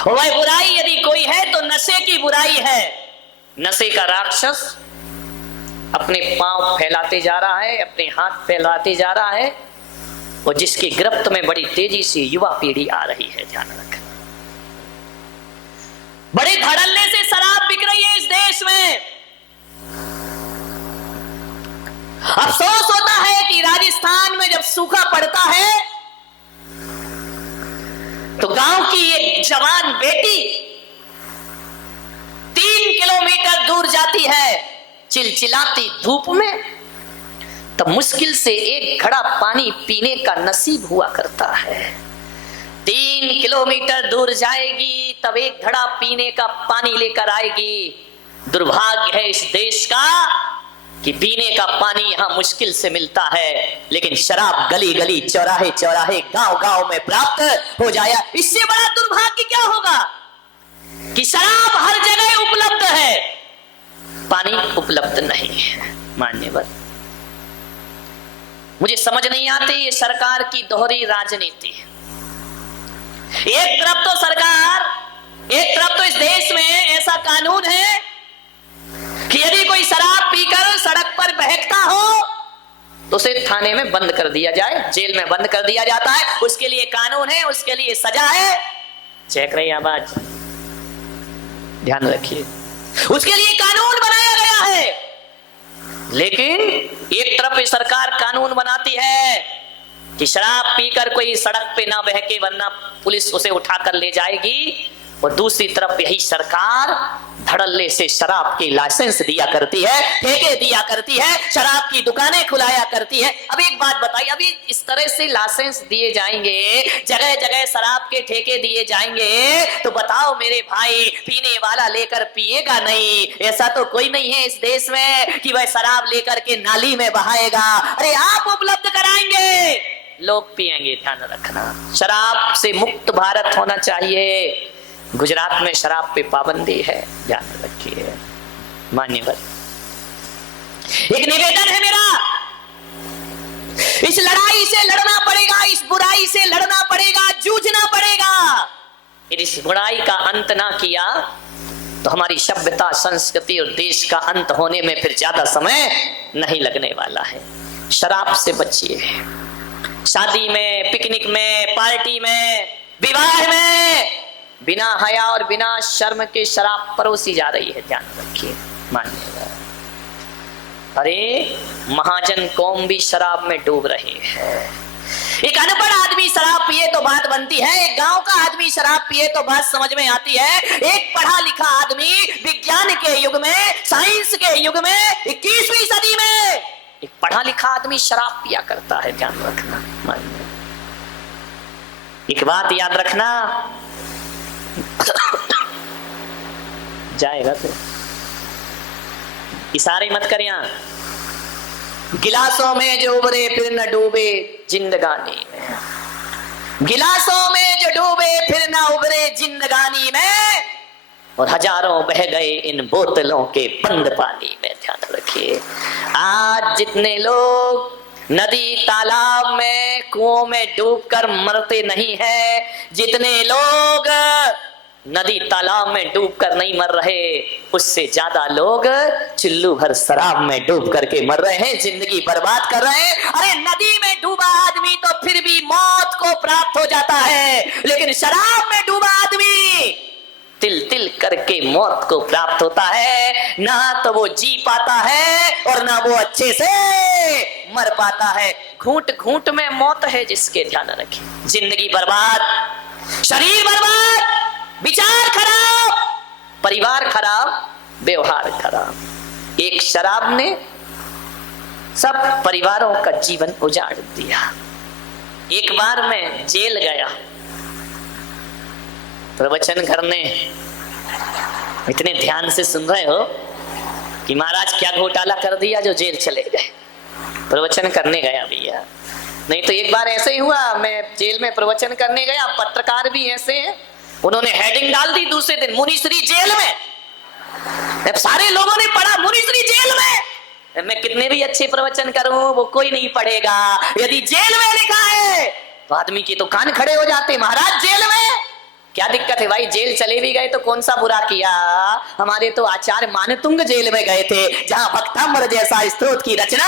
वह बुराई यदि कोई है तो नशे की बुराई है। नशे का राक्षस अपने पांव फैलाते जा रहा है, अपने हाथ फैलाते जा रहा है, और जिसकी गिरफ्त में बड़ी तेजी से युवा पीढ़ी आ रही है। ध्यान रखें, बड़े धड़ल्ले से शराब बिक रही है इस देश में। अफसोस होता है कि राजस्थान में जब सूखा पड़ता है तो गांव की एक जवान बेटी 3 किलोमीटर दूर जाती है चिलचिलाती धूप में, तब मुश्किल से एक घड़ा पानी पीने का नसीब हुआ करता है। 3 किलोमीटर दूर जाएगी तब एक घड़ा पीने का पानी लेकर आएगी। दुर्भाग्य है इस देश का कि पीने का पानी यहां मुश्किल से मिलता है, लेकिन शराब गली गली चौराहे चौराहे गांव गांव में प्राप्त हो जाए। इससे बड़ा दुर्भाग्य क्या होगा कि शराब हर जगह उपलब्ध है, पानी उपलब्ध नहीं है। मान्यवर, मुझे समझ नहीं आती ये सरकार की दोहरी राजनीति। एक तरफ तो सरकार, एक तरफ तो इस देश में ऐसा कानून है कि यदि कोई शराब पीकर सड़क पर बहकता हो तो उसे थाने में बंद कर दिया जाए, जेल में बंद कर दिया जाता है। उसके लिए कानून है, उसके लिए सजा है। चेक रही आवाज, ध्यान रखिए, उसके लिए कानून बनाया गया है। लेकिन एक तरफ सरकार कानून बनाती है कि शराब पीकर कोई सड़क पे ना बहके वरना पुलिस उसे उठाकर ले जाएगी, और दूसरी तरफ यही सरकार धड़ल्ले से शराब के लाइसेंस दिया करती है, ठेके दिया करती है, शराब की दुकानें खुलाया करती है। अब एक बात बताइए, अभी इस तरह से लाइसेंस दिए जाएंगे, जगह जगह शराब के ठेके दिए जाएंगे, तो बताओ मेरे भाई, पीने वाला लेकर पिएगा नहीं। ऐसा तो कोई नहीं है इस देश में कि वह शराब लेकर के नाली में बहाएगा। अरे आप उपलब्ध कराएंगे, लोग पिएंगे। ध्यान रखना, शराब से मुक्त भारत होना चाहिए। गुजरात में शराब पे पाबंदी है, ध्यान रखिए। मान्यवर, एक निवेदन है मेरा, इस लड़ाई से लड़ना पड़ेगा, इस बुराई से लड़ना पड़ेगा, जूझना पड़ेगा। यदि इस बुराई का अंत ना किया तो हमारी सभ्यता, संस्कृति और देश का अंत होने में फिर ज्यादा समय नहीं लगने वाला है। शराब से बचिए। शादी में, पिकनिक में, पार्टी में, विवाह में बिना हया और बिना शर्म के शराब परोसी जा रही है। ध्यान रखिए, मानिएगा। अरे महाजन कौम भी शराब में डूब रही है। एक अनपढ़ आदमी शराब पिए तो बात बनती है, एक गांव का आदमी शराब पिए तो बात समझ में आती है। एक पढ़ा लिखा आदमी विज्ञान के युग में, साइंस के युग में, 21वीं सदी में एक पढ़ा लिखा आदमी शराब पिया करता है। ध्यान रखना, मानिए। एक बात याद रखना, जाएगा तो इशारे मत कर। यहां गिलासों में जो उबरे फिर न डूबे जिंदगानी में, गिलासों में जो डूबे फिर न उबरे जिंदगानी में, और हजारों बह गए इन बोतलों के बंद पानी में। ध्यान रखिए, आज जितने लोग नदी तालाब में, कुओं में डूबकर मरते नहीं है, जितने लोग नदी तालाब में डूबकर नहीं मर रहे, उससे ज्यादा लोग चुल्लू भर शराब में डूब करके मर रहे हैं, जिंदगी बर्बाद कर रहे हैं। अरे नदी में डूबा आदमी तो फिर भी मौत को प्राप्त हो जाता है, लेकिन शराब में डूबा आदमी तिल तिल करके मौत को प्राप्त होता है। ना तो वो जी पाता है और ना वो अच्छे से मर पाता है। घूंट घूंट में मौत है जिसके। ध्यान रखें, जिंदगी बर्बाद, शरीर बर्बाद, विचार खराब, परिवार खराब, व्यवहार खराब। एक शराब ने सब परिवारों का जीवन उजाड़ दिया। एक बार मैं जेल गया प्रवचन करने। इतने ध्यान से सुन रहे हो कि महाराज क्या घोटाला कर दिया जो जेल चले गए। प्रवचन करने गया भैया, नहीं तो एक बार ऐसे ही हुआ, मैं जेल में प्रवचन करने गया, पत्रकार भी ऐसे हैं, उन्होंने हेडिंग डाल दी दूसरे दिन, मुनीश्री जेल में। अब सारे लोगों ने पढ़ा मुनीश्री जेल में। मैं कितने भी अच्छे प्रवचन करूं वो कोई नहीं पढ़ेगा। यदि जेल में लिखा है तो आदमी के तो कान खड़े हो जाते, महाराज जेल में क्या दिक्कत है भाई, जेल चले भी गए तो कौन सा बुरा किया। हमारे तो आचार्य मानतुंग जेल में गए थे, जहां भक्तामृत जैसा स्तोत्र की रचना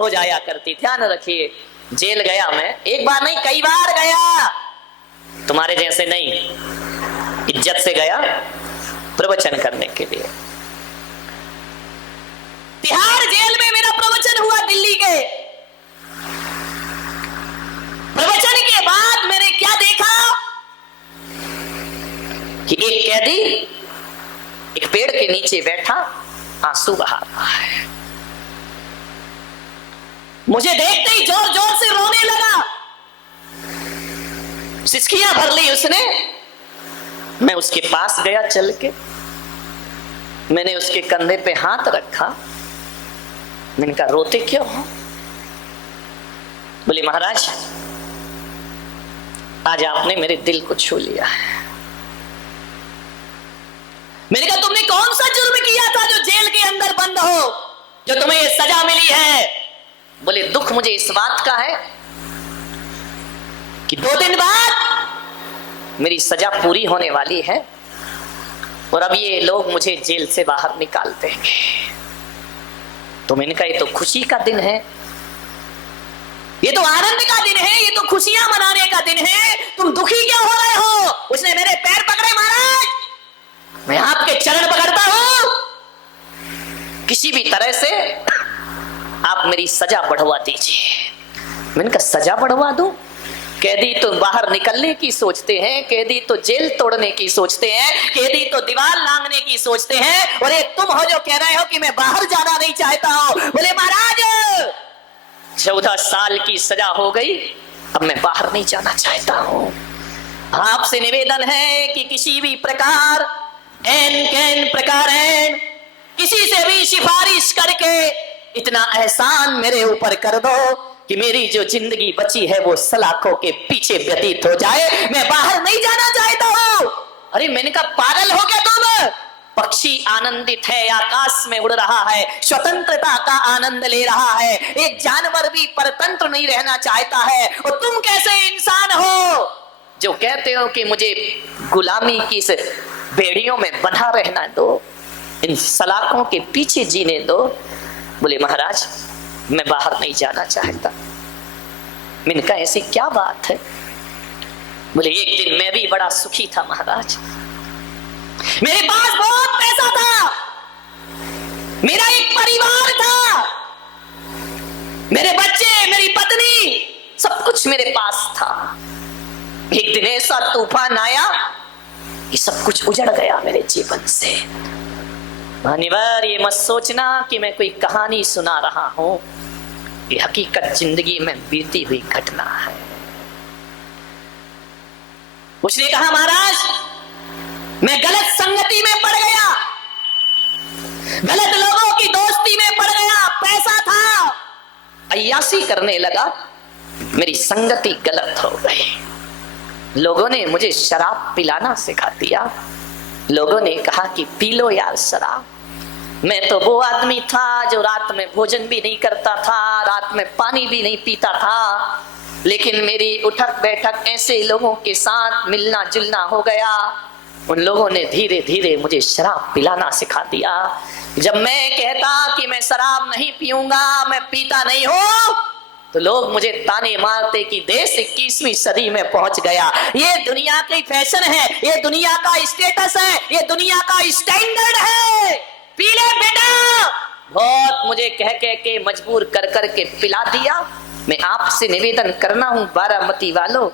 हो जाया करती। ध्यान रखिए, जेल गया मैं, एक बार नहीं कई बार गया, तुम्हारे जैसे नहीं, इज्जत से गया प्रवचन करने के लिए। तिहाड़ जेल में मेरा प्रवचन हुआ दिल्ली के। प्रवचन के बाद मैंने क्या देखा कि एक कैदी एक पेड़ के नीचे बैठा आंसू बहा रहा है। मुझे देखते ही जोर जोर से रोने लगा, सिसकियां भर ली उसने। मैं उसके पास गया चल के, मैंने उसके कंधे पे हाथ रखा, मैंने कहा रोते क्यों हो? बोले महाराज आज आपने मेरे दिल को छू लिया है। मैंने कहा तुमने कौन सा जुर्म किया था जो जेल के अंदर बंद हो, जो तुम्हें ये सजा मिली है? बोले दुख मुझे इस बात का है कि 2 दिन बाद मेरी सजा पूरी होने वाली है और अब ये लोग मुझे जेल से बाहर निकाल देंगे। तो मैंने कहा ये तो खुशी का दिन है, ये तो आनंद का दिन है, ये तो खुशियां मनाने का दिन है, तुम दुखी क्यों हो रहे हो? उसने मेरे पैर पकड़े, महाराज मैं आपके चरण पकड़ता हूं, किसी भी तरह से आप मेरी सजा बढ़वा दीजिए। मैंने कहा सजा बढ़वा दूं? कैदी तो बाहर निकलने की सोचते हैं, कैदी तो जेल तोड़ने की सोचते हैं, कैदी तो दीवार लांघने की सोचते हैं, और एक तुम हो जो कह रहे हो कि मैं बाहर जाना नहीं चाहता हूं। बोले महाराज 14 साल की सजा हो गई, अब मैं बाहर नहीं जाना चाहता हूं। आपसे निवेदन है कि किसी भी प्रकार किसी से भी सिफारिश करके इतना एहसान मेरे ऊपर कर दो कि मेरी जो जिंदगी बची है वो सलाखों के पीछे व्यतीत हो जाए, मैं बाहर नहीं जाना चाहता हूं। अरे मैंने कहा पागल हो गया तुम? पक्षी आनंदित है, आकाश में उड़ रहा है, स्वतंत्रता का आनंद ले रहा है, एक जानवर भी परतंत्र नहीं रहना चाहता है, और तुम कैसे इंसान हो जो कहते हो कि मुझे गुलामी की इस बेड़ियों में बंधा रहना दो, इन सलाखों के पीछे जीने दो। बोले महाराज मैं बाहर नहीं जाना चाहता। मैंने कहा ऐसी क्या बात है? बोले एक दिन मैं भी बड़ा सुखी था महाराज, मेरे पास बहुत पैसा था, मेरा एक परिवार था, मेरे बच्चे, मेरी पत्नी, सब कुछ मेरे पास था। एक दिन ऐसा तूफान आया कि सब कुछ उजड़ गया मेरे जीवन से। मान्यवर ये मत सोचना कि मैं कोई कहानी सुना रहा हूं, ये हकीकत जिंदगी में बीती हुई घटना है। उसने कहा महाराज मैं गलत संगति में पड़ गया, गलत लोगों की दोस्ती में पड़ गया, पैसा था, अय्यासी करने लगा, मेरी संगति गलत हो गई। लोगों ने मुझे शराब पिलाना सिखा दिया, लोगों ने कहा कि पी लो यार शराब। मैं तो वो आदमी था जो रात में भोजन भी नहीं करता था, रात में पानी भी नहीं पीता था, लेकिन मेरी उठक बैठक ऐसे लोगों के साथ मिलना जुलना हो गया, उन लोगों ने धीरे धीरे मुझे शराब पिलाना सिखा दिया। जब मैं कहता कि मैं शराब नहीं पीऊंगा, मैं पीता नहीं हूं, तो लोग मुझे ताने मारते कि देश 21वीं सदी में पहुंच गया, ये दुनिया की फैशन है, ये दुनिया का स्टेटस है, ये दुनिया का स्टैंडर्ड है, पी ले बेटा। बहुत मुझे कह के मजबूर कर कर के पिला दिया। मैं आपसे निवेदन करना हूं बारामती वालों,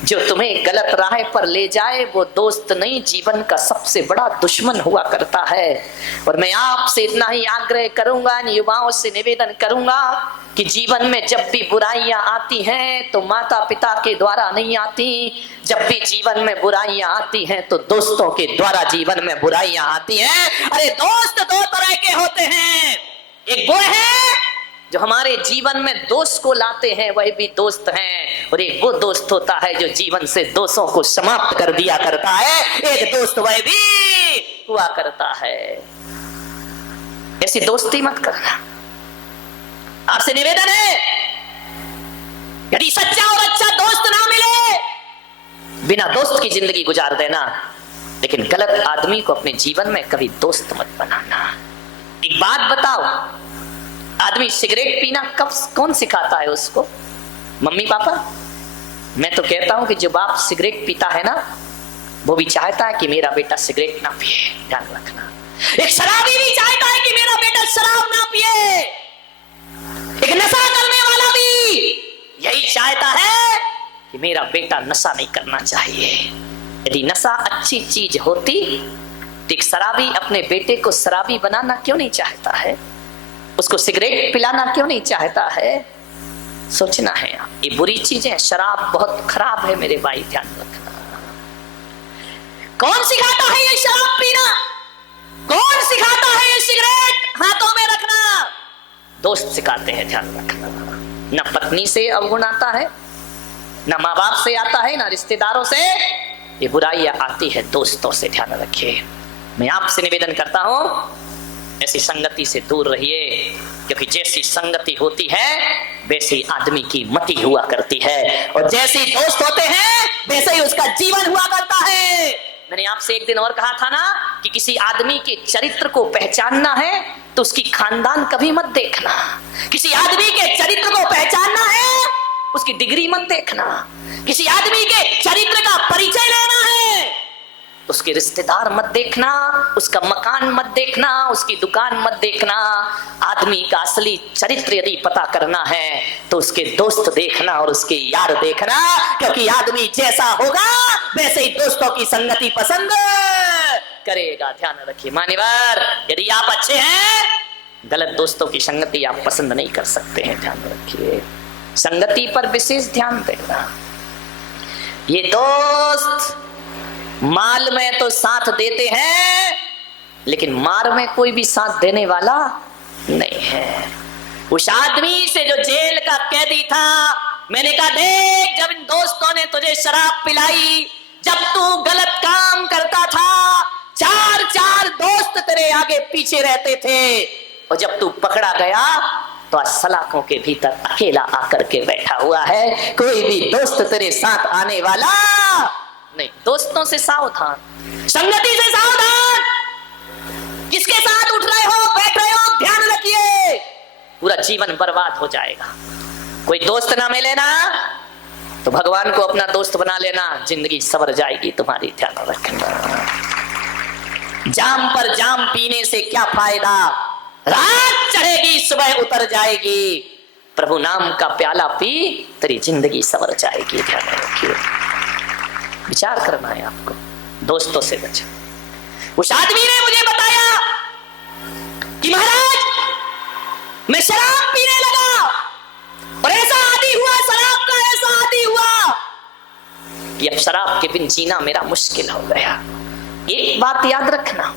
जो तुम्हें गलत राह पर ले जाए वो दोस्त नहीं, जीवन का सबसे बड़ा दुश्मन हुआ करता है। और मैं आपसे इतना ही आग्रह करूंगा, युवाओं से निवेदन करूंगा कि जीवन में जब भी बुराइयां आती हैं तो माता पिता के द्वारा नहीं आती, जब भी जीवन में बुराइयां आती हैं तो दोस्तों के द्वारा जीवन में बुराइयां आती हैं। अरे दोस्त 2 तरह के होते हैं, एक वो है जो हमारे जीवन में दोष को लाते हैं, वही भी दोस्त हैं, और एक वो दोस्त होता है जो जीवन से दोषों को समाप्त कर दिया करता है, एक दोस्त वह भी हुआ करता है। ऐसी दोस्ती मत करना, आपसे निवेदन है। यदि सच्चा और अच्छा दोस्त ना मिले, बिना दोस्त की जिंदगी गुजार देना, लेकिन गलत आदमी को अपने जीवन में कभी दोस्त मत बनाना। एक बात बताओ, आदमी सिगरेट पीना कब कौन सिखाता है उसको? Mummy papa? मैं तो कहता हूं कि जो बाप सिगरेट पीता है ना, वो भी चाहता है कि मेरा बेटा सिगरेट ना पिए। ध्यान रखना। एक शराबी भी चाहता है कि मेरा बेटा शराब ना पिए। एक नशा करने वाला भी यही चाहता है कि मेरा बेटा नशा नहीं करना चाहिए। यदि नशा अच्छी चीज होती तो एक शराबी अपने बेटे को शराबी बनाना क्यों नहीं चाहता है? उसको सिगरेट पिलाना क्यों नहीं चाहता है? सोचना है। ये बुरी चीजें, शराब बहुत खराब है मेरे भाई, ध्यान रखना। कौन सिखाता है ये शराब पीना? कौन सिखाता है ये सिगरेट हाथों में रखना? दोस्त सिखाते हैं, ध्यान रखना। न पत्नी से अवगुण आता है, न माँ बाप से आता है, न रिश्तेदारों से। ये बुराइयां आती है दोस्तों से, ध्यान रखिए। मैं आपसे निवेदन करता हूं, ऐसी संगति से दूर रहिए, क्योंकि जैसी संगति होती है वैसी आदमी की मति हुआ करती है, और जैसे दोस्त होते हैं वैसे ही उसका जीवन हुआ करता है। मैंने आपसे एक दिन और कहा था ना कि किसी आदमी के चरित्र को पहचानना है तो उसकी खानदान कभी मत देखना। किसी आदमी के चरित्र को पहचानना है, उसकी डिग्री मत देखना। किसी आदमी के चरित्र का परिचय लेना है, उसके रिश्तेदार मत देखना, उसका मकान मत देखना, उसकी दुकान मत देखना। आदमी का असली चरित्र यदि पता करना है तो उसके दोस्त देखना और उसके यार देखना, क्योंकि आदमी जैसा होगा वैसे ही दोस्तों की संगति पसंद करेगा। ध्यान रखिए मान्यवर, यदि आप अच्छे हैं, गलत दोस्तों की संगति आप पसंद नहीं कर सकते हैं। ध्यान रखिए, संगति पर विशेष ध्यान देना। ये दोस्त माल में तो साथ देते हैं, लेकिन मार में कोई भी साथ देने वाला नहीं है। उस आदमी से जो जेल का कैदी था, मैंने कहा देख, जब इन दोस्तों ने तुझे शराब पिलाई, जब तू गलत काम करता था, चार चार दोस्त तेरे आगे पीछे रहते थे, और जब तू पकड़ा गया तो आज सलाखों के भीतर अकेला आकर के बैठा हुआ है। कोई भी दोस्त तेरे साथ आने वाला नहीं। दोस्तों से सावधान, संगति से सावधान। किसके साथ उठ रहे हो, बैठ रहे हो, ध्यान रखिए, पूरा जीवन बर्बाद हो जाएगा। कोई दोस्त ना मिले ना तो भगवान को अपना दोस्त बना लेना, जिंदगी संवर जाएगी तुम्हारी। ध्यान रखना। जाम पर जाम पीने से क्या फायदा, रात चढ़ेगी सुबह उतर जाएगी। प्रभु नाम का प्याला पी, तेरी जिंदगी संवर जाएगी। ध्यान रखिए, विचार करना है आपको, दोस्तों से बचो। उस आदमी ने मुझे बताया कि महाराज मैं शराब पीने लगा, और ऐसा आदी हुआ, शराब का ऐसा आदी हुआ कि अब शराब के बिन जीना मेरा मुश्किल हो गया। एक बात याद रखना,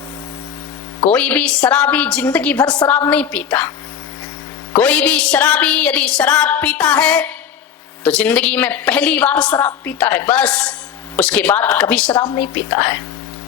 कोई भी शराबी जिंदगी भर शराब नहीं पीता। कोई भी शराबी यदि शराब पीता है तो जिंदगी में पहली बार शराब पीता है, बस। उसके बाद कभी शराब नहीं पीता है।